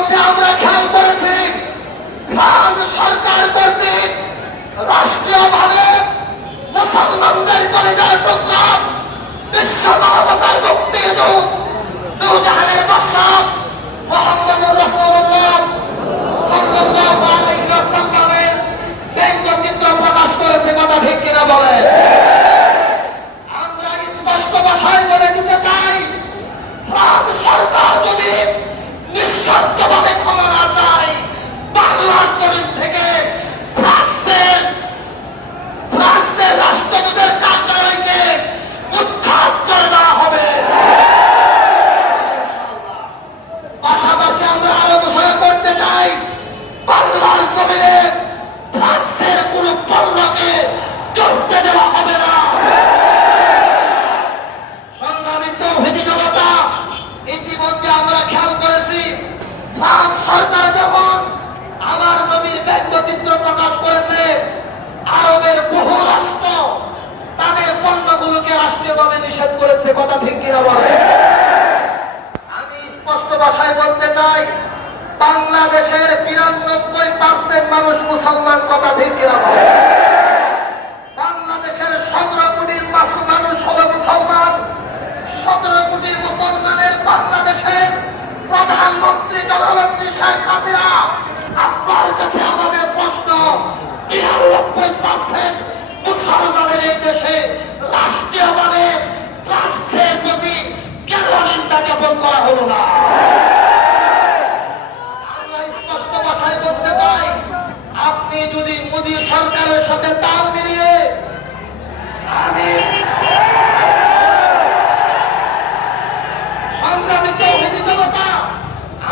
ইতিমধ্যে আমরা খেয়াল করেছি ফ্রান্স সরকার কর্তৃক রাষ্ট্রীয়ভাবে মুসলমানদের কলেজার টুকরা বিশ্ব মানবতার মুক্তির দূত দুজাহানের বাদশাহ মুহাম্মদুর রাসূলুল্লাহ সাল্লাল্লাহু আলাইহি ওয়াসাল্লামের ব্যঙ্গচিত্র প্রকাশ করেছে। কথা ঠিক কিনা বলে? আমরা স্পষ্ট ভাষায় বলে দিতে চাই, ফ্রান্স সরকার যদি নিঃশর্তভাবে ক্ষমা না চায়, বাংলার জমিন থেকে ফ্রান্সের রাষ্ট্রদূতের কার্যালয়কে উৎখাত করে দেওয়া হবে। পাশাপাশি আমরা আরো ঘোষণা করতে চাই, বাংলার জমিনে ফ্রান্সের কোন পণ্যকে চলতে দেওয়া হবে না। সংগ্রামী তৌহিদি জনতা, ইতিমধ্যে আমরা খেয়াল করেছি ফ্রান্স সরকার যখন আমার নবীর ব্যঙ্গচিত্র প্রকাশ করেছে, আরবের বহু রাষ্ট্র তাদের পণ্যগুলোকে রাষ্ট্রীয়ভাবে নিষেধ করেছে। কথা ঠিক কিনা বলে? আমি স্পষ্ট ভাষায় বলতে চাই, বাংলাদেশের ৯২% মানুষ মুসলমান। কথা ঠিক কিনা বলে? বাংলাদেশের ১৭ কোটি মানুষ হলো মুসলমান। ১৭ কোটি মুসলমানের বাংলাদেশের প্রধানমন্ত্রী জননেত্রী শেখ হাসিনা, আপনার কাছে আমাদের প্রশ্ন, ৯২% মুসলমানের এই দেশে রাষ্ট্রীয়ভাবে ফ্রান্সের প্রতি কেন নিন্দা জ্ঞাপন করা হলো না? আমরা স্পষ্ট ভাষায় বলতে চাই, আপনি যদি মোদী সরকারের সাথে তাল মিলিয়ে সংগ্রামী তৌহিদি জনতা,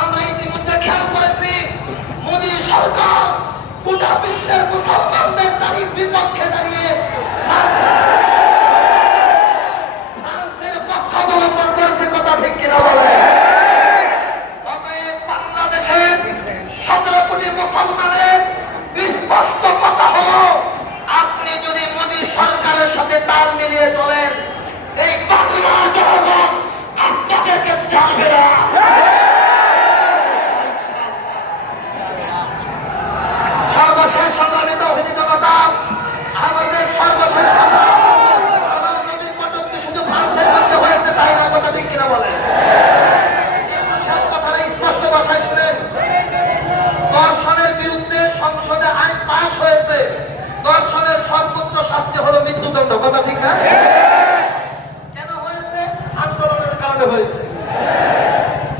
আমরা ইতিমধ্যে খেয়াল করেছি মোদী সরকার গোটা বিশ্বের মুসলমানদের বিপক্ষে দাঁড়িয়ে ফ্রান্সের পক্ষ অবলম্বন করেছে। কথা ঠিক কিনা বলে? অতএব বাংলাদেশের ১৭ কোটি মুসলমানের স্পষ্ট কথা হলো, আপনি যদি মোদী সরকারের সাথে তাল মিলিয়ে চলেন, এই বাংলার জনগণ আপনাদেরকে ছাড়বে না। সর্বশেষ সংগ্রামী তৌহিদি জনতা, আমাদের সর্বশেষ কথা, আমার নবীর কটূক্তি শুধু ফ্রান্সের মধ্যে হয়েছে তাই না? কথা ঠিক কিনা বলেন? একটু শেষ কথাটা স্পষ্ট ভাষায় শুনেন। ধর্ষণের বিরুদ্ধে সংসদে আইন পাস হয়েছে, ধর্ষণের সর্বোচ্চ শাস্তি হলো মৃত্যুদণ্ড। কথা ঠিক না? কেন হয়েছে? আন্দোলনের কারণে হয়েছে।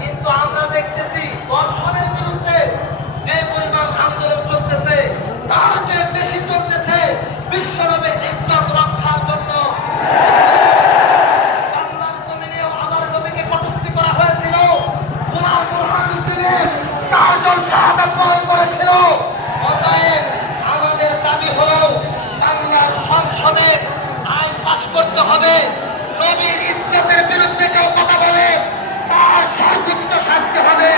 কিন্তু আমরা দেখতেছি ধর্ষণের বিরুদ্ধে যে পরিমাণ আন্দোলন চলতেছে, তার চেয়ে বেশি চলতেছে বিশ্বনবীর ইজ্জত রক্ষার জন্য। বাংলার জমিনেও আমার নবীকে কটূক্তি করা হয়েছিল। গোলাম বুরহানুদ্দিনের ৪ জন শাহাদাত বরণ করেছিল। অতএব আমাদের দাবি হলো, বাংলার সংসদে আইন পাস করতে হবে, নবীর ইজ্জতের বিরুদ্ধে কেউ কথা বলে তার সর্বোচ্চ শাস্তি হবে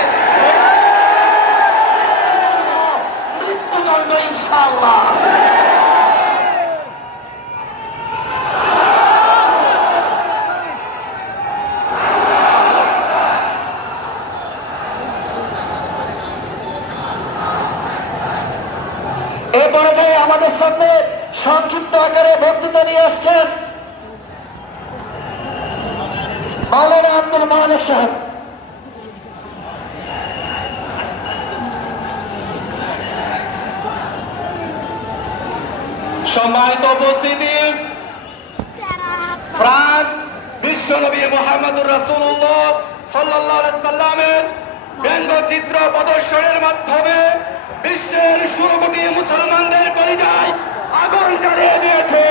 মৃত্যুদণ্ড, ইনশাআল্লাহ। এ পর্যায়ে আমাদের সামনে সংক্ষিপ্ত আকারে বক্তৃতা নিয়ে আসছেন মাওলানা আব্দুল মালিক সাহেব। সম্মানিত উপস্থিতি, ফ্রান্স বিশ্বনবী মুহাম্মদুর রাসূলুল্লাহ সাল্লাল্লাহু আলাইহি সাল্লামের ব্যঙ্গচিত্র প্রদর্শনের মাধ্যমে বিশ্বের ১৬ কোটি মুসলমানদের কলিজায় আগুন জ্বালিয়ে দিয়েছে।